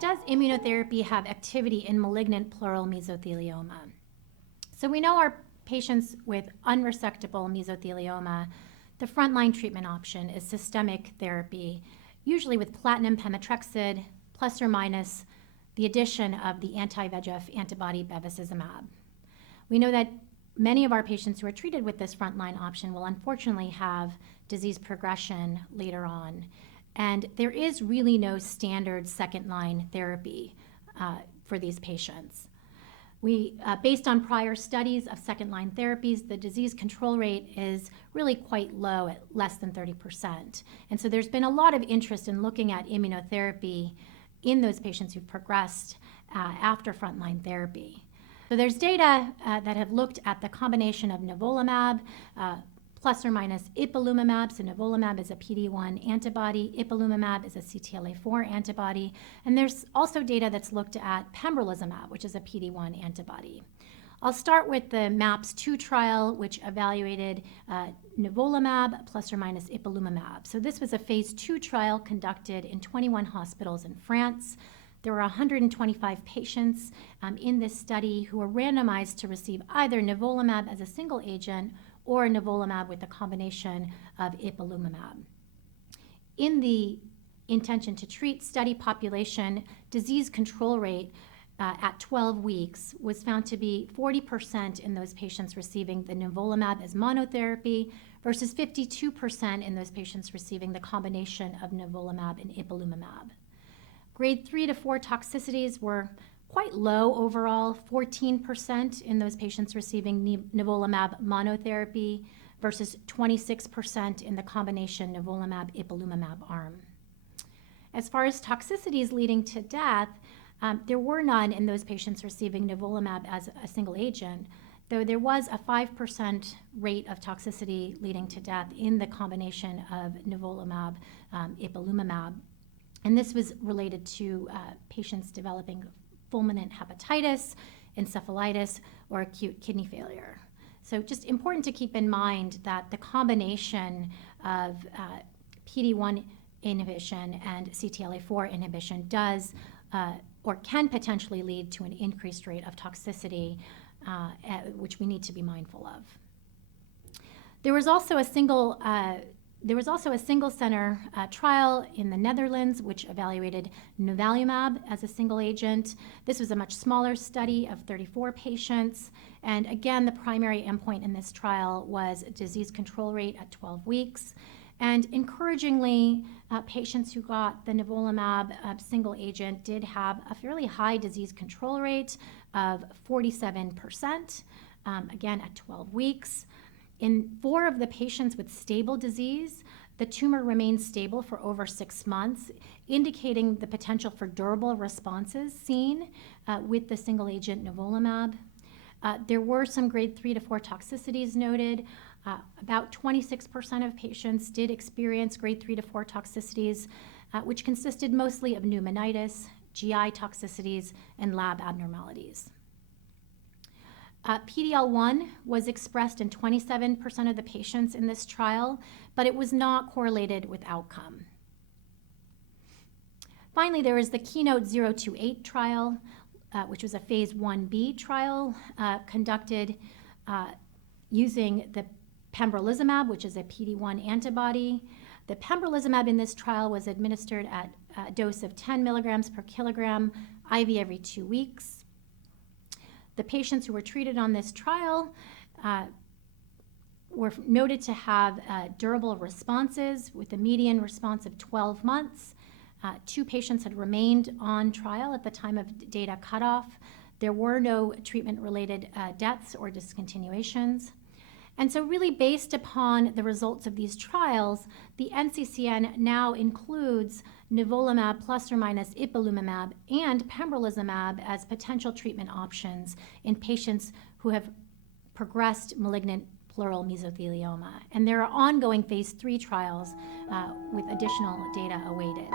does immunotherapy have activity in malignant pleural mesothelioma? So we know our patients with unresectable mesothelioma, the frontline treatment option is systemic therapy, usually with platinum pemetrexed plus or minus the addition of the anti-VEGF antibody bevacizumab. We know that many of our patients who are treated with this frontline option will unfortunately have disease progression later on. And there is really no standard second-line therapy for these patients. Based on prior studies of second-line therapies, the disease control rate is really quite low at less than 30%. And so there's been a lot of interest in looking at immunotherapy in those patients who've progressed after frontline therapy. So there's data that have looked at the combination of nivolumab plus or minus ipilimumab. So nivolumab is a PD-1 antibody, ipilimumab is a CTLA-4 antibody, and there's also data that's looked at pembrolizumab, which is a PD-1 antibody. I'll start with the MAPS-2 trial, which evaluated nivolumab plus or minus ipilimumab. So this was a phase 2 trial conducted in 21 hospitals in France. There were 125 patients in this study who were randomized to receive either nivolumab as a single agent or nivolumab with a combination of ipilimumab. In the intention to treat study population, disease control rate at 12 weeks was found to be 40% in those patients receiving the nivolumab as monotherapy versus 52% in those patients receiving the combination of nivolumab and ipilimumab. Grade 3 to 4 toxicities were quite low overall, 14% in those patients receiving nivolumab monotherapy versus 26% in the combination nivolumab-ipilimumab arm. As far as toxicities leading to death, there were none in those patients receiving nivolumab as a single agent, though there was a 5% rate of toxicity leading to death in the combination of nivolumab-ipilimumab. And this was related to patients developing fulminant hepatitis, encephalitis, or acute kidney failure. So just important to keep in mind that the combination of PD-1 inhibition and CTLA-4 inhibition does or can potentially lead to an increased rate of toxicity, which we need to be mindful of. There was also a single center trial in the Netherlands which evaluated nivolumab as a single agent. This was a much smaller study of 34 patients. And again, the primary endpoint in this trial was disease control rate at 12 weeks. And encouragingly, patients who got the nivolumab single agent did have a fairly high disease control rate of 47%, again at 12 weeks. In 4 of the patients with stable disease, the tumor remained stable for over 6 months, indicating the potential for durable responses seen with the single agent nivolumab. There were some grade 3 to 4 toxicities noted. About 26% of patients did experience grade 3 to 4 toxicities, which consisted mostly of pneumonitis, GI toxicities, and lab abnormalities. PD-L1 was expressed in 27% of the patients in this trial, but it was not correlated with outcome. Finally, there is the KEYNOTE-028 trial, which was a phase 1b trial conducted using the pembrolizumab, which is a PD-1 antibody. The pembrolizumab in this trial was administered at a dose of 10 milligrams per kilogram, IV every 2 weeks. The patients who were treated on this trial were noted to have durable responses with a median response of 12 months. 2 patients had remained on trial at the time of data cutoff. There were no treatment-related deaths or discontinuations. And so really based upon the results of these trials, the NCCN now includes nivolumab plus or minus ipilimumab and pembrolizumab as potential treatment options in patients who have progressed malignant pleural mesothelioma. And there are ongoing phase 3 trials with additional data awaited.